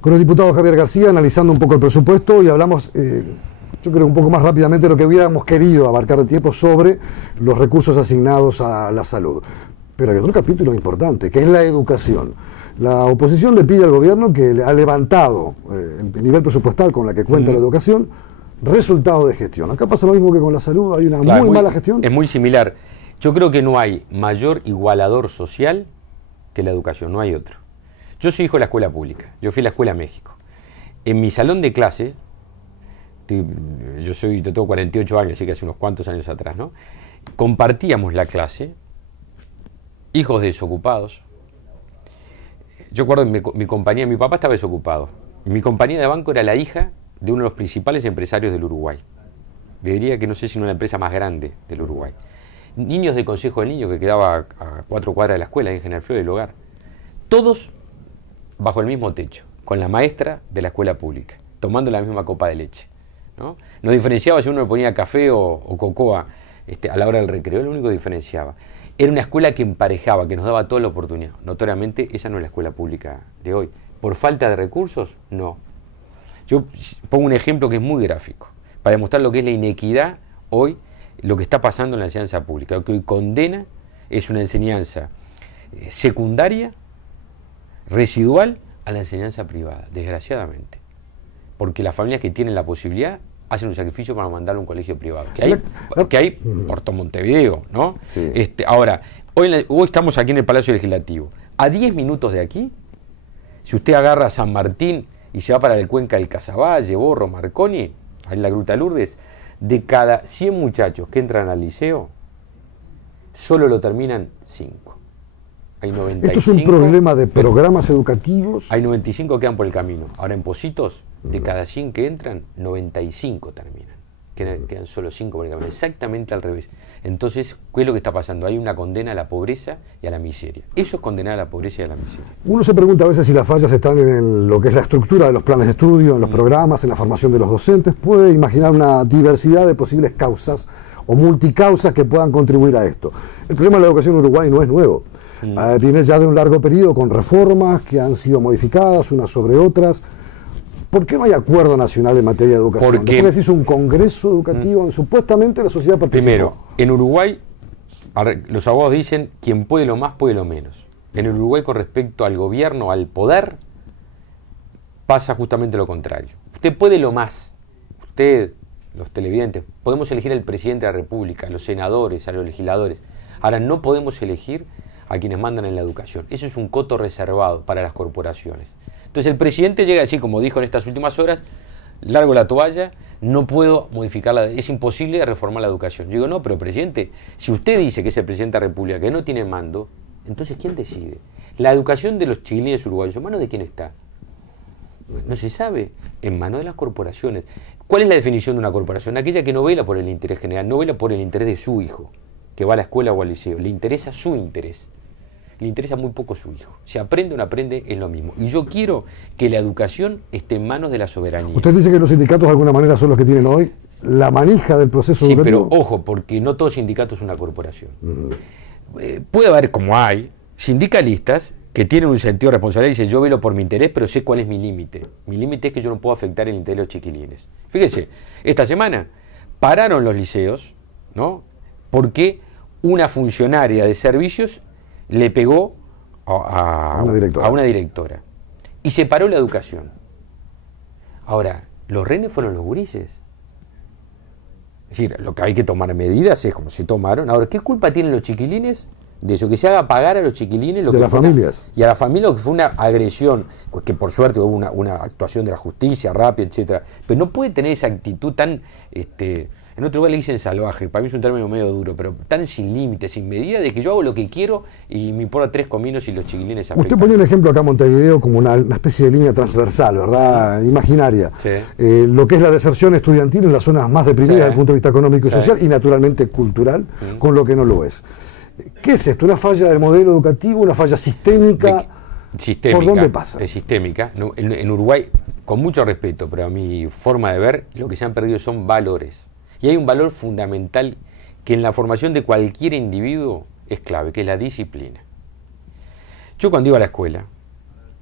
Con el diputado Javier García, analizando un poco el presupuesto, y hablamos, yo creo, un poco más rápidamente de lo que hubiéramos querido abarcar de tiempo sobre los recursos asignados a la salud. Pero hay otro capítulo importante, que es la educación. La oposición le pide al gobierno que ha levantado el nivel presupuestal con la que cuenta la educación, resultado de gestión. Acá pasa lo mismo que con la salud, hay una muy mala gestión. Es muy similar. Yo creo que no hay mayor igualador social que la educación, no hay otro. Yo soy hijo de la escuela pública, yo fui a la escuela México. En mi salón de clase, yo tengo 48 años, así que hace unos cuantos años atrás, ¿no? Compartíamos la clase, hijos desocupados. Yo recuerdo mi compañía, mi papá estaba desocupado. Mi compañía de banco era la hija de uno de los principales empresarios del Uruguay. Le diría que no sé si no la empresa más grande del Uruguay. Niños del Consejo de Niños que quedaba a 4 cuadras de la escuela, en General Flores del Hogar. Todos bajo el mismo techo, con la maestra de la escuela pública, tomando la misma copa de leche, ¿no? No diferenciaba si uno le ponía café o cocoa a la hora del recreo, lo único que diferenciaba. Era una escuela que emparejaba, que nos daba toda la oportunidad. Notoriamente, esa no es la escuela pública de hoy. ¿Por falta de recursos? No. Yo pongo un ejemplo que es muy gráfico, para demostrar lo que es la inequidad hoy, lo que está pasando en la enseñanza pública. Lo que hoy condena es una enseñanza secundaria, residual, a la enseñanza privada, desgraciadamente. Porque las familias que tienen la posibilidad hacen un sacrificio para mandarlo a un colegio privado. Que hay por todo Montevideo, ¿no? Sí. Ahora, hoy estamos aquí en el Palacio Legislativo. A 10 minutos de aquí, si usted agarra a San Martín y se va para el Cuenca del Casaballe, Borro, Marconi, ahí en la Gruta Lourdes, de cada 100 muchachos que entran al liceo, solo lo terminan 5. Hay 95, esto es un problema de programas educativos. Hay 95 que quedan por el camino. Ahora en Pocitos, de cada 100 que entran, 95 terminan. Quedan solo 5 por el camino. Exactamente al revés. Entonces, ¿qué es lo que está pasando? Hay una condena a la pobreza y a la miseria. Eso es condenar a la pobreza y a la miseria. Uno se pregunta a veces si las fallas están en lo que es la estructura de los planes de estudio, en los programas, en la formación de los docentes. Puede imaginar una diversidad de posibles causas o multicausas que puedan contribuir a esto. El problema de la educación en Uruguay no es nuevo. Viene ya de un largo periodo con reformas que han sido modificadas unas sobre otras. ¿Por qué no hay acuerdo nacional en materia de educación? Después se hizo un congreso educativo donde supuestamente la sociedad participó. Primero, en Uruguay, los abogados dicen, quien puede lo más, puede lo menos. En el Uruguay, con respecto al gobierno, al poder, pasa justamente lo contrario. Usted puede lo más. Usted, los televidentes, podemos elegir al presidente de la República, a los senadores, a los legisladores. Ahora, no podemos elegir a quienes mandan en la educación. Eso es un coto reservado para las corporaciones. Entonces el presidente llega a decir, como dijo en estas últimas horas, largo la toalla, no puedo modificarla, es imposible reformar la educación. Yo digo, no, pero presidente, si usted dice que es el presidente de la República, que no tiene mando, entonces ¿quién decide? La educación de los chiquilines uruguayos, ¿en manos de quién está? No se sabe, en manos de las corporaciones. ¿Cuál es la definición de una corporación? Aquella que no vela por el interés general, no vela por el interés de su hijo, que va a la escuela o al liceo, le interesa su interés. Le interesa muy poco su hijo. Si aprende o no aprende, es lo mismo. Y yo quiero que la educación esté en manos de la soberanía. Usted dice que los sindicatos de alguna manera son los que tienen hoy la manija del proceso educativo. Sí, pero ojo, porque no todo sindicato es una corporación. Puede haber, como hay, sindicalistas que tienen un sentido de responsabilidad y dicen, yo velo por mi interés, pero sé cuál es mi límite. Mi límite es que yo no puedo afectar el interés de los chiquilines. Fíjese, esta semana pararon los liceos, ¿no? Porque una funcionaria de servicios le pegó a una directora y se paró la educación. Ahora, los rehenes fueron los gurises. Es decir, lo que hay que tomar medidas es como se tomaron. Ahora, ¿qué culpa tienen los chiquilines de eso? Que se haga pagar a los chiquilines lo de que las familias. Y a la familia lo que fue una agresión, pues que por suerte hubo una actuación de la justicia rápida, etcétera. Pero no puede tener esa actitud tan en otro lugar le dicen salvaje, para mí es un término medio duro, pero tan sin límites, sin medida, de que yo hago lo que quiero y me importa 3 cominos y los chiquilines afectan. Usted ponía un ejemplo acá en Montevideo como una especie de línea transversal, ¿verdad? Imaginaria. Sí. Lo que es la deserción estudiantil en las zonas más deprimidas desde el punto de vista económico y social y naturalmente cultural, con lo que no lo es. ¿Qué es esto? ¿Una falla del modelo educativo? ¿Una falla sistémica? Sistémica. ¿Por dónde pasa? De sistémica. En Uruguay, con mucho respeto, pero a mi forma de ver, lo que se han perdido son valores. Y hay un valor fundamental que en la formación de cualquier individuo es clave, que es la disciplina. Yo cuando iba a la escuela,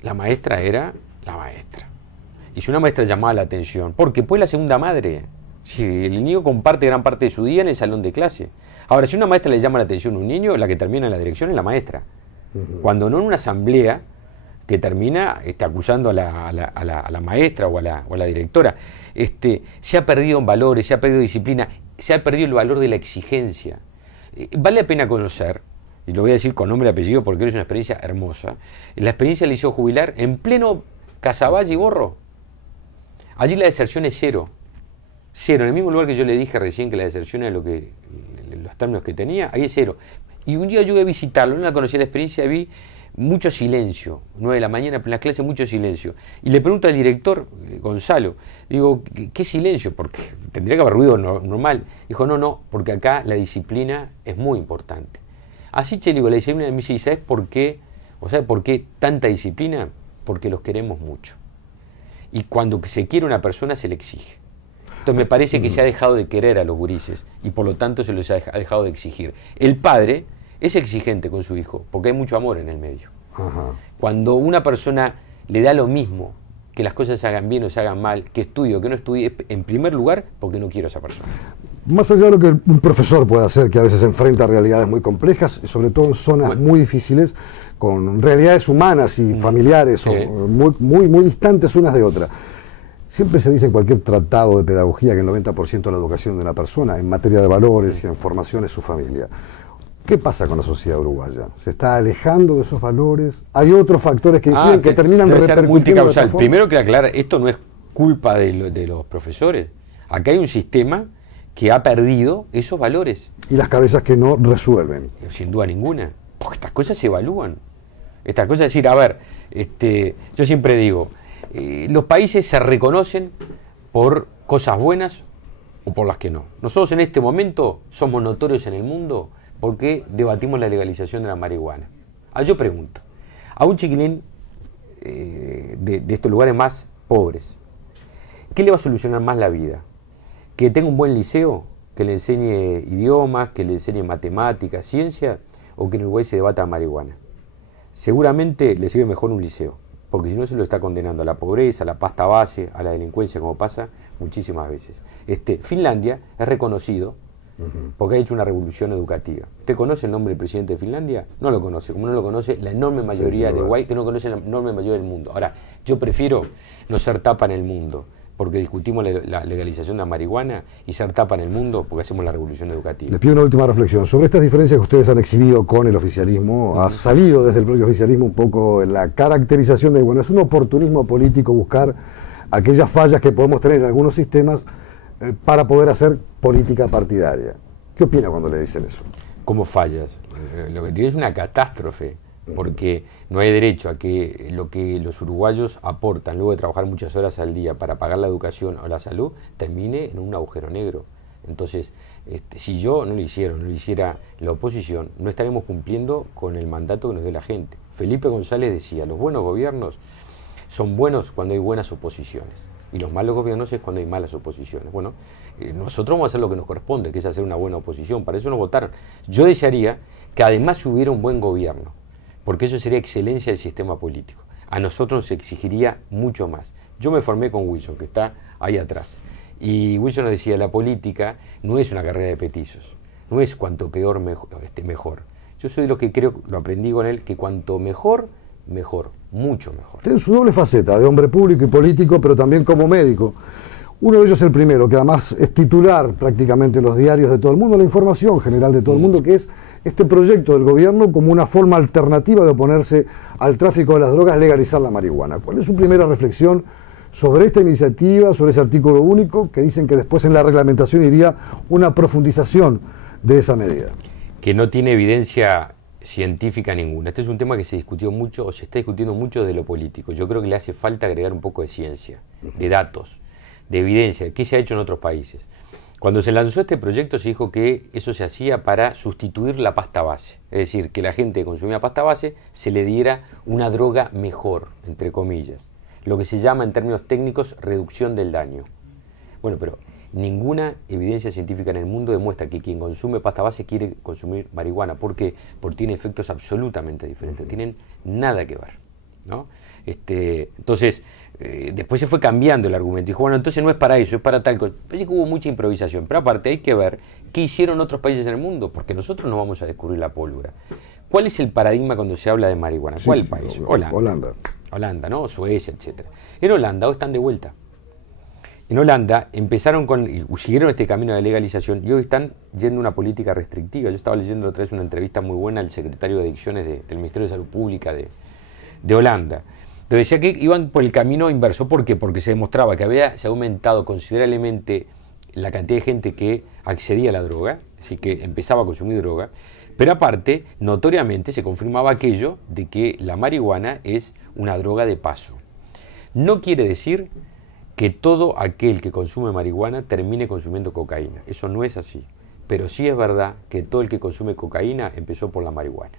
la maestra era la maestra. y si una maestra llamaba la atención, porque pues la segunda madre, si el niño comparte gran parte de su día en el salón de clase. Ahora, si una maestra le llama la atención a un niño, la que termina en la dirección es la maestra. Cuando no en una asamblea que termina acusando a la maestra o a la directora. Se ha perdido en valores, se ha perdido disciplina, se ha perdido el valor de la exigencia. Vale la pena conocer, y lo voy a decir con nombre y apellido porque es una experiencia hermosa, la experiencia del Liceo Jubilar en pleno Casaballe y Borro. Allí la deserción es cero. Cero, en el mismo lugar que yo le dije recién que la deserción era los términos que tenía, ahí es cero. Y un día yo iba a visitarlo, no la conocía la experiencia, vi mucho silencio, 9 de la mañana, en la clase mucho silencio. Y le pregunto al director, Gonzalo, digo, ¿qué silencio? Porque tendría que haber ruido normal. Dijo, no, porque acá la disciplina es muy importante. Así, che, digo, la disciplina de mí, sí, ¿sabes por qué? ¿O sabes por qué tanta disciplina? Porque los queremos mucho. Y cuando se quiere una persona se le exige. Entonces me parece que se ha dejado de querer a los gurises y por lo tanto se les ha dejado de exigir. El padre es exigente con su hijo porque hay mucho amor en el medio. Ajá. Cuando una persona le da lo mismo que las cosas se hagan bien o se hagan mal, que estudie o que no estudie, en primer lugar porque no quiero a esa persona. Más allá de lo que un profesor puede hacer, que a veces enfrenta realidades muy complejas, sobre todo en zonas muy difíciles, con realidades humanas y familiares muy distantes unas de otras. Siempre se dice en cualquier tratado de pedagogía que el 90% de la educación de una persona en materia de valores y en formación es su familia. ¿Qué pasa con la sociedad uruguaya? ¿Se está alejando de esos valores? ¿Hay otros factores que inciden que terminan repercutiendo de esta forma? Primero que aclarar, esto no es culpa de los profesores. Acá hay un sistema que ha perdido esos valores. Y las cabezas que no resuelven. Sin duda ninguna. Porque estas cosas se evalúan. Estas cosas, es decir, a ver, yo siempre digo, los países se reconocen por cosas buenas o por las que no. Nosotros en este momento somos notorios en el mundo porque debatimos la legalización de la marihuana. Yo pregunto, a un chiquilín de estos lugares más pobres, ¿qué le va a solucionar más la vida? ¿Que tenga un buen liceo, que le enseñe idiomas, que le enseñe matemáticas, ciencia, o que en Uruguay se debata marihuana? Seguramente le sirve mejor un liceo, porque si no se lo está condenando a la pobreza, a la pasta base, a la delincuencia, como pasa muchísimas veces. Finlandia es reconocido porque ha hecho una revolución educativa. ¿Usted conoce el nombre del presidente de Finlandia? No lo conoce, como no lo conoce la enorme mayoría de Uruguay, que no conoce la enorme mayoría del mundo. Ahora, yo prefiero no ser tapa en el mundo, porque discutimos la legalización de la marihuana, y ser tapa en el mundo porque hacemos la revolución educativa. Les pido una última reflexión. Sobre estas diferencias que ustedes han exhibido con el oficialismo, ha salido desde el propio oficialismo un poco la caracterización de, bueno, es un oportunismo político buscar aquellas fallas que podemos tener en algunos sistemas para poder hacer política partidaria. ¿Qué opina cuando le dicen eso? ¿Cómo fallas? Lo que tiene es una catástrofe, porque no hay derecho a que lo que los uruguayos aportan luego de trabajar muchas horas al día para pagar la educación o la salud termine en un agujero negro. Entonces, si yo no lo hiciera la oposición, no estaremos cumpliendo con el mandato que nos dio la gente. Felipe González decía, los buenos gobiernos son buenos cuando hay buenas oposiciones, y los malos gobiernos es cuando hay malas oposiciones. Bueno, nosotros vamos a hacer lo que nos corresponde, que es hacer una buena oposición, para eso nos votaron. Yo desearía que además hubiera un buen gobierno, porque eso sería excelencia del sistema político. A nosotros nos exigiría mucho más. Yo me formé con Wilson, que está ahí atrás, y Wilson nos decía, la política no es una carrera de petizos, no es cuanto peor mejor. Yo soy de los que creo, lo aprendí con él, que cuanto mejor, mejor, mucho mejor. Tiene su doble faceta, de hombre público y político, pero también como médico. Uno de ellos es el primero, que además es titular prácticamente en los diarios de todo el mundo, la información general de todo el mundo, que es este proyecto del gobierno como una forma alternativa de oponerse al tráfico de las drogas, legalizar la marihuana. ¿Cuál es su primera reflexión sobre esta iniciativa, sobre ese artículo único, que dicen que después en la reglamentación iría una profundización de esa medida? Que no tiene evidencia científica ninguna. Este es un tema que se discutió mucho, o se está discutiendo mucho de lo político. Yo creo que le hace falta agregar un poco de ciencia, de datos, de evidencia, qué se ha hecho en otros países. Cuando se lanzó este proyecto se dijo que eso se hacía para sustituir la pasta base, es decir, que la gente que consumía pasta base se le diera una droga mejor, entre comillas, lo que se llama en términos técnicos reducción del daño. Bueno, pero ninguna evidencia científica en el mundo demuestra que quien consume pasta base quiere consumir marihuana. ¿Por qué? Porque tiene efectos absolutamente diferentes, tienen nada que ver, ¿no? Entonces, Después se fue cambiando el argumento. Dijo, bueno, entonces no es para eso, es para tal cosa. Parece que hubo mucha improvisación. Pero aparte hay que ver qué hicieron otros países en el mundo, porque nosotros no vamos a descubrir la pólvora. ¿Cuál es el paradigma cuando se habla de marihuana? ¿Cuál país? Holanda. Holanda, ¿no? Suecia, etc. En Holanda hoy están de vuelta. En Holanda empezaron y siguieron este camino de legalización y hoy están yendo a una política restrictiva. Yo estaba leyendo otra vez una entrevista muy buena al secretario de Adicciones del Ministerio de Salud Pública de Holanda. Donde decía que iban por el camino inverso. ¿Por qué? Porque se demostraba que se ha aumentado considerablemente la cantidad de gente que accedía a la droga, así que empezaba a consumir droga, pero aparte, notoriamente se confirmaba aquello de que la marihuana es una droga de paso. No quiere decir que todo aquel que consume marihuana termine consumiendo cocaína. Eso no es así. Pero sí es verdad que todo el que consume cocaína empezó por la marihuana.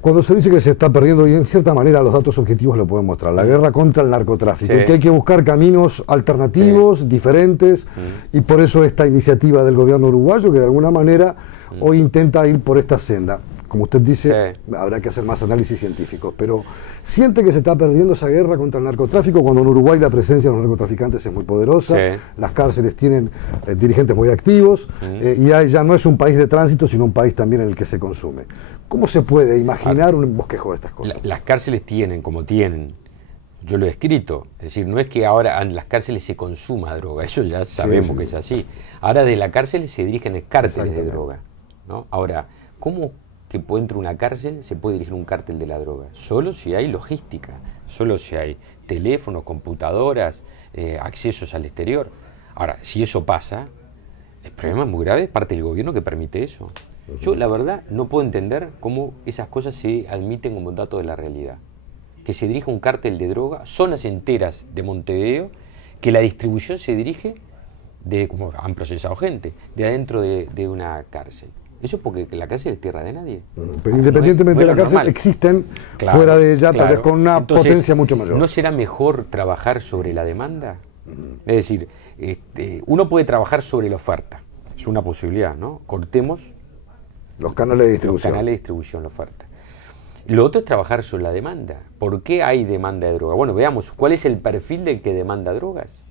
Cuando se dice que se está perdiendo, y en cierta manera los datos objetivos lo pueden mostrar, la guerra contra el narcotráfico, que hay que buscar caminos alternativos, diferentes, y por eso esta iniciativa del gobierno uruguayo, que de alguna manera hoy intenta ir por esta senda. Como usted dice, habrá que hacer más análisis científicos, pero ¿siente que se está perdiendo esa guerra contra el narcotráfico cuando en Uruguay la presencia de los narcotraficantes es muy poderosa, las cárceles tienen dirigentes muy activos, y ya no es un país de tránsito, sino un país también en el que se consume? ¿Cómo se puede imaginar un bosquejo de estas cosas? Las cárceles tienen, como tienen, yo lo he escrito, es decir, no es que ahora en las cárceles se consuma droga, eso ya sabemos que es así. Ahora de la cárcel se dirigen cárteles de droga, ¿no? Ahora, ¿cómo que dentro de una cárcel se puede dirigir un cártel de la droga? Solo si hay logística, solo si hay teléfonos, computadoras, accesos al exterior. Ahora, si eso pasa, el problema es muy grave, es parte del gobierno que permite eso. Yo, la verdad, no puedo entender cómo esas cosas se admiten como datos de la realidad. Que se dirija un cártel de droga, zonas enteras de Montevideo, que la distribución se dirige como han procesado gente, de adentro de una cárcel. Eso es porque la cárcel es tierra de nadie. Pero independientemente de la cárcel, existen fuera de ella, tal vez con una potencia mucho mayor. ¿No será mejor trabajar sobre la demanda? Es decir, uno puede trabajar sobre la oferta. Es una posibilidad, ¿no? Cortemos los canales de distribución. Los canales de distribución, la oferta. Lo otro es trabajar sobre la demanda. ¿Por qué hay demanda de droga? Bueno, veamos, ¿cuál es el perfil del que demanda drogas?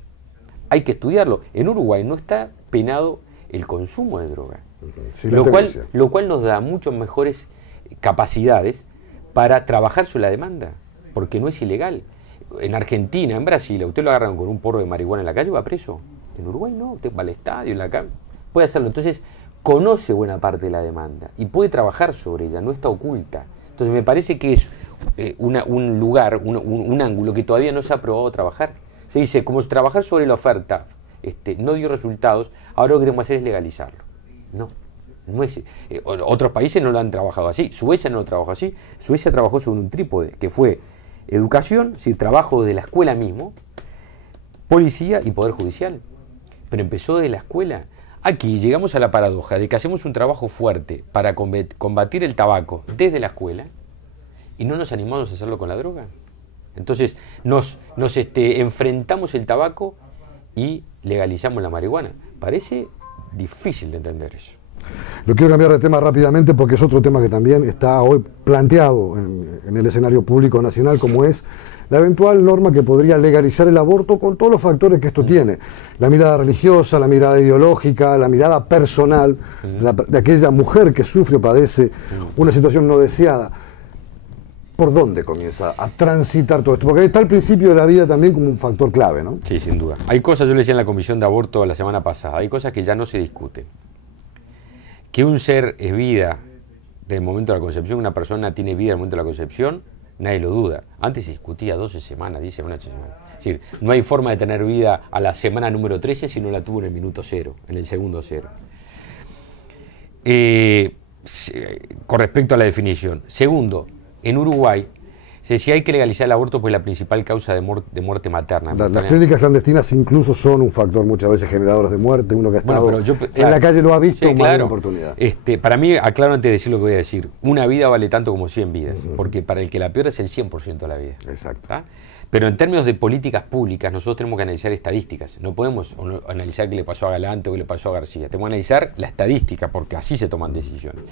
Hay que estudiarlo. En Uruguay no está penado el consumo de droga. Sí, lo cual nos da muchas mejores capacidades para trabajar sobre la demanda, porque no es ilegal. En Argentina, en Brasil, a usted lo agarran con un porro de marihuana en la calle, va preso. En Uruguay no, usted va al estadio, en la calle, puede hacerlo. Entonces, conoce buena parte de la demanda y puede trabajar sobre ella, no está oculta. Entonces, me parece que es un lugar, un ángulo que todavía no se ha probado trabajar. Se dice, como trabajar sobre la oferta no dio resultados, ahora lo que tenemos que hacer es legalizarlo. No es. Otros países no lo han trabajado así. Suecia no lo trabajó así. Suecia trabajó sobre un trípode, que fue educación, es decir, trabajo de la escuela mismo, policía y poder judicial. Pero empezó de la escuela. Aquí llegamos a la paradoja de que hacemos un trabajo fuerte para combatir el tabaco desde la escuela y no nos animamos a hacerlo con la droga. Entonces nos enfrentamos el tabaco y legalizamos la marihuana. Parece difícil de entender eso. Lo quiero cambiar de tema rápidamente porque es otro tema que también está hoy planteado en el escenario público nacional, como es la eventual norma que podría legalizar el aborto con todos los factores que esto tiene. La mirada religiosa, la mirada ideológica, la mirada personal de aquella mujer que sufre o padece una situación no deseada. ¿Por dónde comienza a transitar todo esto? Porque está el principio de la vida también como un factor clave, ¿no? Sí, sin duda. Hay cosas, yo le decía en la comisión de aborto la semana pasada, hay cosas que ya no se discuten. Que un ser es vida desde el momento de la concepción, una persona tiene vida en el momento de la concepción, nadie lo duda. Antes se discutía 12 semanas, 10 semanas, 8 semanas. Es decir, no hay forma de tener vida a la semana número 13 si no la tuvo en el minuto 0, en el segundo 0. Con respecto a la definición. Segundo, en Uruguay se decía hay que legalizar el aborto pues la principal causa de muerte materna. Las clínicas clandestinas incluso son un factor muchas veces generador de muerte. Uno que ha estado en la calle lo ha visto, más de una oportunidad. Para mí, aclaro antes de decir lo que voy a decir, una vida vale tanto como 100 vidas, porque para el que la pierde es el 100% de la vida. Exacto. ¿Tá? Pero en términos de políticas públicas nosotros tenemos que analizar estadísticas, no podemos analizar qué le pasó a Galante o qué le pasó a García, tenemos que analizar la estadística porque así se toman decisiones.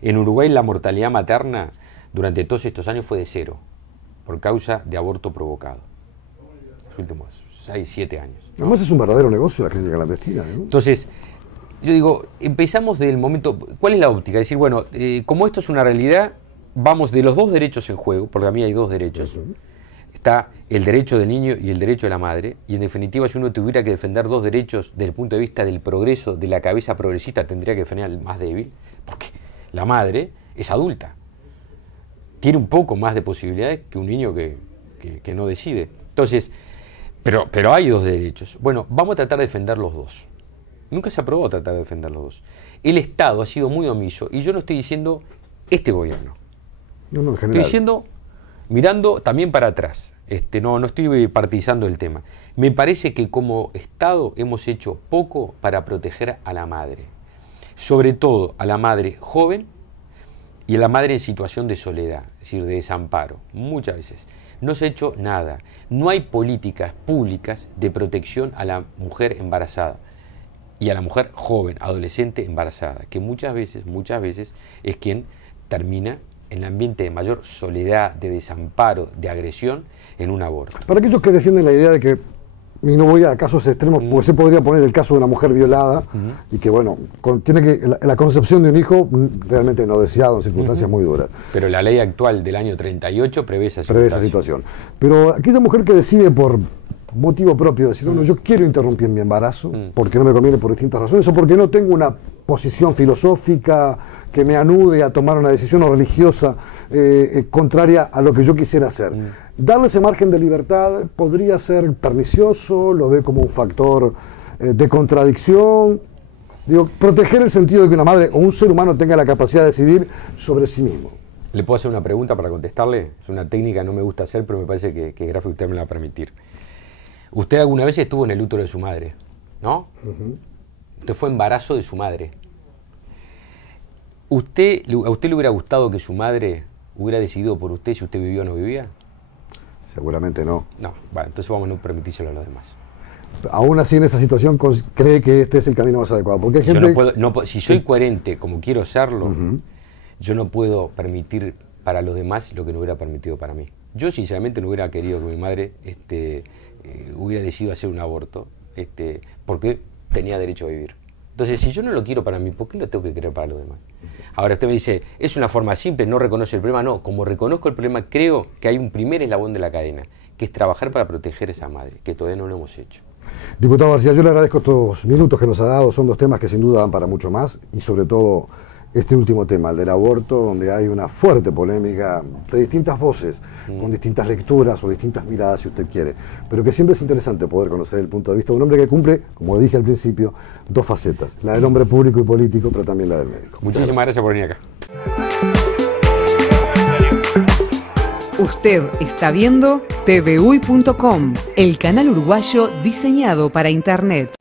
En Uruguay la mortalidad materna durante todos estos años fue de 0, por causa de aborto provocado. últimos 6, 7 años. ¿no? Además es un verdadero negocio la clínica clandestina, ¿no? Entonces, yo digo, empezamos del momento, ¿cuál es la óptica? Es decir, bueno, como esto es una realidad, vamos de los dos derechos en juego, porque a mí hay dos derechos. Está el derecho del niño y el derecho de la madre, y en definitiva, si uno tuviera que defender dos derechos desde el punto de vista del progreso, de la cabeza progresista, tendría que defender al más débil, porque la madre es adulta. Tiene un poco más de posibilidades que un niño que no decide. Entonces, pero hay dos derechos. Bueno, vamos a tratar de defender los dos. Nunca se aprobó tratar de defender los dos. El Estado ha sido muy omiso, y yo no estoy diciendo este gobierno. No, en general. Estoy diciendo, mirando también para atrás. No estoy partizando el tema. Me parece que como Estado hemos hecho poco para proteger a la madre. Sobre todo a la madre joven y a la madre en situación de soledad, es decir, de desamparo. Muchas veces no se ha hecho nada. No hay políticas públicas de protección a la mujer embarazada y a la mujer joven, adolescente embarazada, que muchas veces es quien termina en el ambiente de mayor soledad, de desamparo, de agresión, en un aborto. Para aquellos que defienden la idea de que, y no voy a casos extremos, porque se podría poner el caso de una mujer violada, y que bueno, tiene que la concepción de un hijo realmente no deseado en circunstancias muy duras. Pero la ley actual del año 38 prevé esa situación. Pero aquella mujer que decide por motivo propio decir, bueno, yo quiero interrumpir mi embarazo, porque no me conviene por distintas razones, o porque no tengo una posición filosófica que me anude a tomar una decisión religiosa contraria a lo que yo quisiera hacer. Darle ese margen de libertad podría ser pernicioso, lo ve como un factor de contradicción. Digo, proteger el sentido de que una madre o un ser humano tenga la capacidad de decidir sobre sí mismo. ¿Le puedo hacer una pregunta para contestarle? Es una técnica que no me gusta hacer, pero me parece que Grafe usted me la va a permitir. Usted alguna vez estuvo en el útero de su madre, ¿no? Usted fue embarazo de su madre. ¿A usted le hubiera gustado que su madre hubiera decidido por usted si usted vivía o no vivía? Seguramente no. No, vale, entonces vamos a no permitírselo a los demás. Aún así, en esa situación, cree que este es el camino más adecuado. Porque hay gente... si soy coherente como quiero serlo, yo no puedo permitir para los demás lo que no hubiera permitido para mí. Yo, sinceramente, no hubiera querido que mi madre hubiera decidido hacer un aborto porque tenía derecho a vivir. Entonces, si yo no lo quiero para mí, ¿por qué lo tengo que querer para los demás? Ahora usted me dice, es una forma simple, no reconoce el problema. No, como reconozco el problema, creo que hay un primer eslabón de la cadena, que es trabajar para proteger a esa madre, que todavía no lo hemos hecho. Diputado García, yo le agradezco estos minutos que nos ha dado, son dos temas que sin duda dan para mucho más, y sobre todo este último tema, el del aborto, donde hay una fuerte polémica de distintas voces, con distintas lecturas o distintas miradas, si usted quiere, pero que siempre es interesante poder conocer el punto de vista de un hombre que cumple, como dije al principio, dos facetas, la del hombre público y político, pero también la del médico. Muchísimas gracias por venir acá. Usted está viendo TVUY.com, el canal uruguayo diseñado para Internet.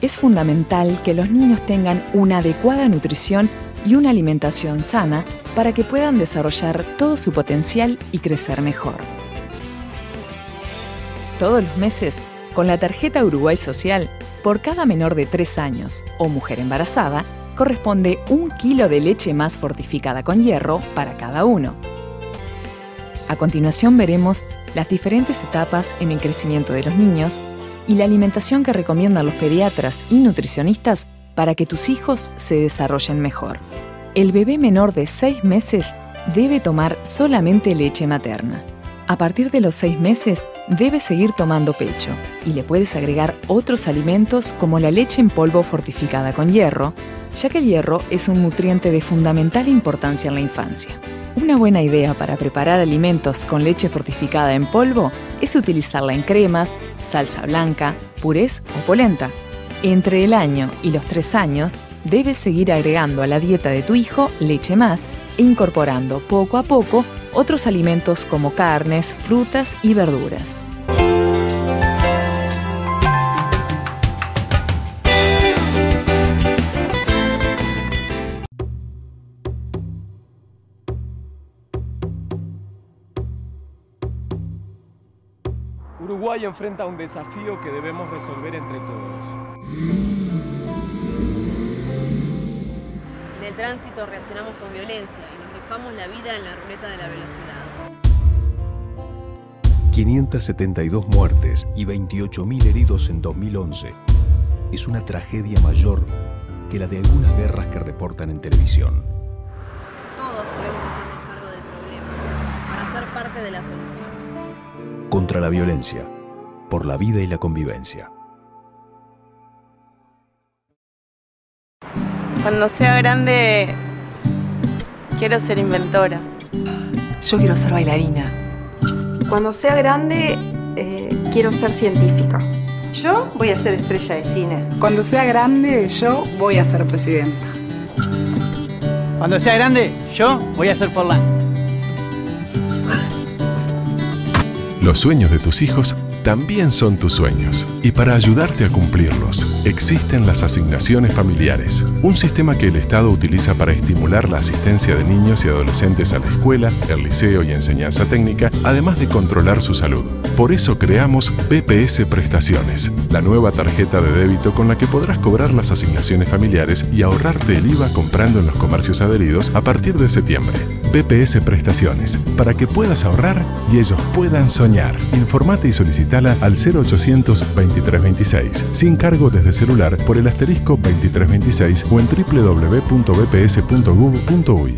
Es fundamental que los niños tengan una adecuada nutrición y una alimentación sana para que puedan desarrollar todo su potencial y crecer mejor. Todos los meses, con la tarjeta Uruguay Social, por cada menor de 3 años o mujer embarazada, corresponde 1 kilo de leche más fortificada con hierro para cada uno. A continuación veremos las diferentes etapas en el crecimiento de los niños y la alimentación que recomiendan los pediatras y nutricionistas para que tus hijos se desarrollen mejor. El bebé menor de 6 meses debe tomar solamente leche materna. A partir de los 6 meses debe seguir tomando pecho y le puedes agregar otros alimentos como la leche en polvo fortificada con hierro, ya que el hierro es un nutriente de fundamental importancia en la infancia. Una buena idea para preparar alimentos con leche fortificada en polvo es utilizarla en cremas, salsa blanca, purés o polenta. Entre el año y los 3 años, debes seguir agregando a la dieta de tu hijo leche más e incorporando poco a poco otros alimentos como carnes, frutas y verduras. Uruguay enfrenta un desafío que debemos resolver entre todos. el tránsito reaccionamos con violencia y nos rifamos la vida en la ruleta de la velocidad. 572 muertes y 28.000 heridos en 2011 es una tragedia mayor que la de algunas guerras que reportan en televisión. Todos debemos hacernos cargo del problema para ser parte de la solución. Contra la violencia, por la vida y la convivencia. Cuando sea grande, quiero ser inventora. Yo quiero ser bailarina. Cuando sea grande, quiero ser científica. Yo voy a ser estrella de cine. Cuando sea grande, yo voy a ser presidenta. Cuando sea grande, yo voy a ser Forlán. Los sueños de tus hijos también son tus sueños. Y para ayudarte a cumplirlos, existen las asignaciones familiares, un sistema que el Estado utiliza para estimular la asistencia de niños y adolescentes a la escuela, el liceo y enseñanza técnica, además de controlar su salud. Por eso creamos BPS Prestaciones, la nueva tarjeta de débito con la que podrás cobrar las asignaciones familiares y ahorrarte el IVA comprando en los comercios adheridos a partir de septiembre. BPS Prestaciones, para que puedas ahorrar y ellos puedan soñar. Informate y solicitala al 0800 2326, sin cargo desde celular por el *2326 o en www.bps.gov.uy.